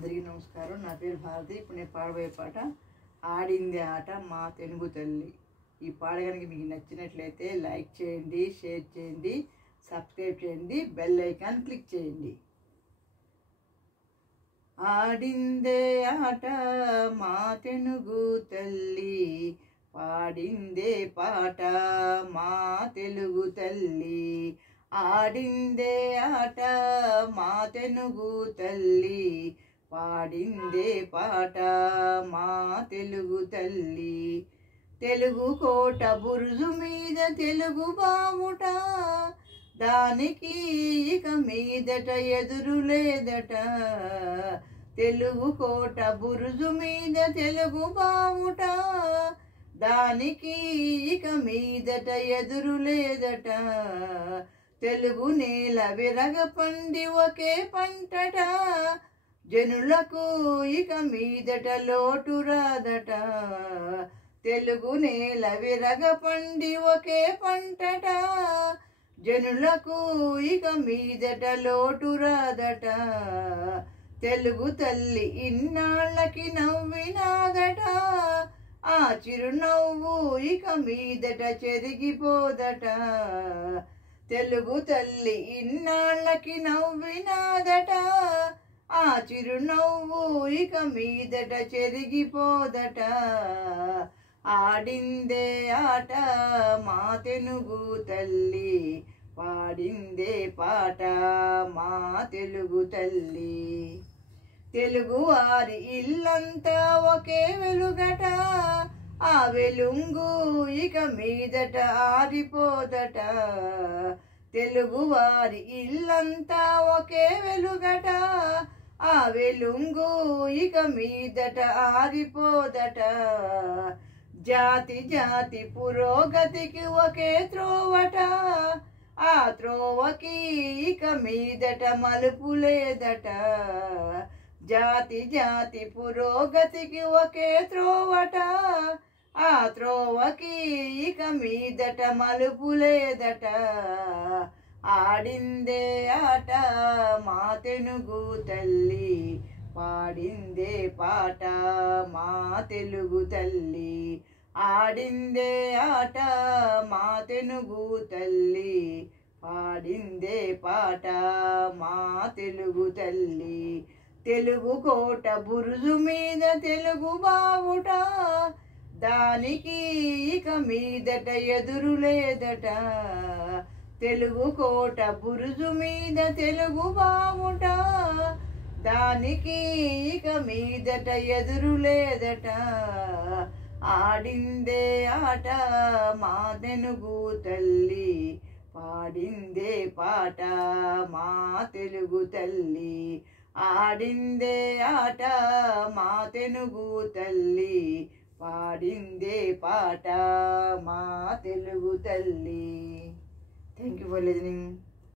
అందరికీ నమస్కారం. నా పేరు భారతి. ఇప్పుడు నేను పాడబోయే పాట ఆడిందే ఆట మా తెలుగు తల్లి. ఈ పాట కనుక మీకు నచ్చినట్లయితే లైక్ చేయండి, షేర్ చేయండి, సబ్స్క్రైబ్ చేయండి, బెల్ ఐకాన్ క్లిక్ చేయండి. ఆడిందే ఆట మా తెలుగు తల్లి, పాడిందే పాట మా తెలుగు తల్లి. ఆడిందే ఆట మా తెలుగు తల్లి, పాడిందే పాట మా తెలుగు తల్లి. తెలుగు కోట బురుజు మీద తెలుగు బావుట, దానికి ఇక మీదట ఎదురు లేదట. తెలుగు కోట బురుజు మీద తెలుగు బావుట, దానికి ఇక మీదట ఎదురు లేదట. తెలుగు నేల విరగ పండి ఒకే పంటట, జనులకు ఇక మీదట లోటు రాదట. తెలుగు నేల విరగ పండి ఒకే పంటట, జనులకు ఇక మీదట లోటు రాదట. తెలుగు తల్లి ఇన్నాళ్ళకి నవ్వినాదట, ఆ చిరునవ్వు ఇక మీదట చెరిగిపోదట. తెలుగు తల్లి ఇన్నాళ్ళకి నవ్వినాదట, ఆ చిరునవ్వు ఇక మీదట చెరిగిపోదట. ఆడిందే ఆట మా తెలుగు తల్లి, పాడిందే పాట మా తెలుగు తల్లి. తెలుగు వారి ఇల్లంతా ఒకే వెలుగట, ఆ వెలుంగు ఇక మీదట ఆరిపోదట. తెలుగు వారి ఇల్లంతా ఒకే వెలుగట, ఆ వెలుంగు ఇక మీదట ఆరిపోదట. జాతి జాతి పురోగతికి ఒకే త్రోవట, ఆ త్రోవకి ఇక మీదట మలుపు లేదట. జాతి జాతి పురోగతికి ఒకే త్రోవట, ఆ త్రోవకి ఇక మీదట మలుపు లేదట. ఆడిందే ఆట మా తెలుగు తల్లి, పాడిందే పాట మా తెలుగు తల్లి. ఆడిందే ఆట మా తెలుగు తల్లి, పాడిందే పాట మా తెలుగు తల్లి. తెలుగు కోట బురుజు మీద తెలుగు బావుట, దానికి ఇక మీదట ఎదురు లేదట. తెలుగు కోట బురుజు మీద తెలుగు బావుట, దానికి ఇక మీదట ఎదురు లేదట. ఆడిందే ఆట మా తెలుగు తల్లి, పాడిందే పాట మా తెలుగు తల్లి. ఆడిందే ఆట మా తెలుగు తల్లి, పాడిందే పాట మా తెలుగు తల్లి. Thank you for listening.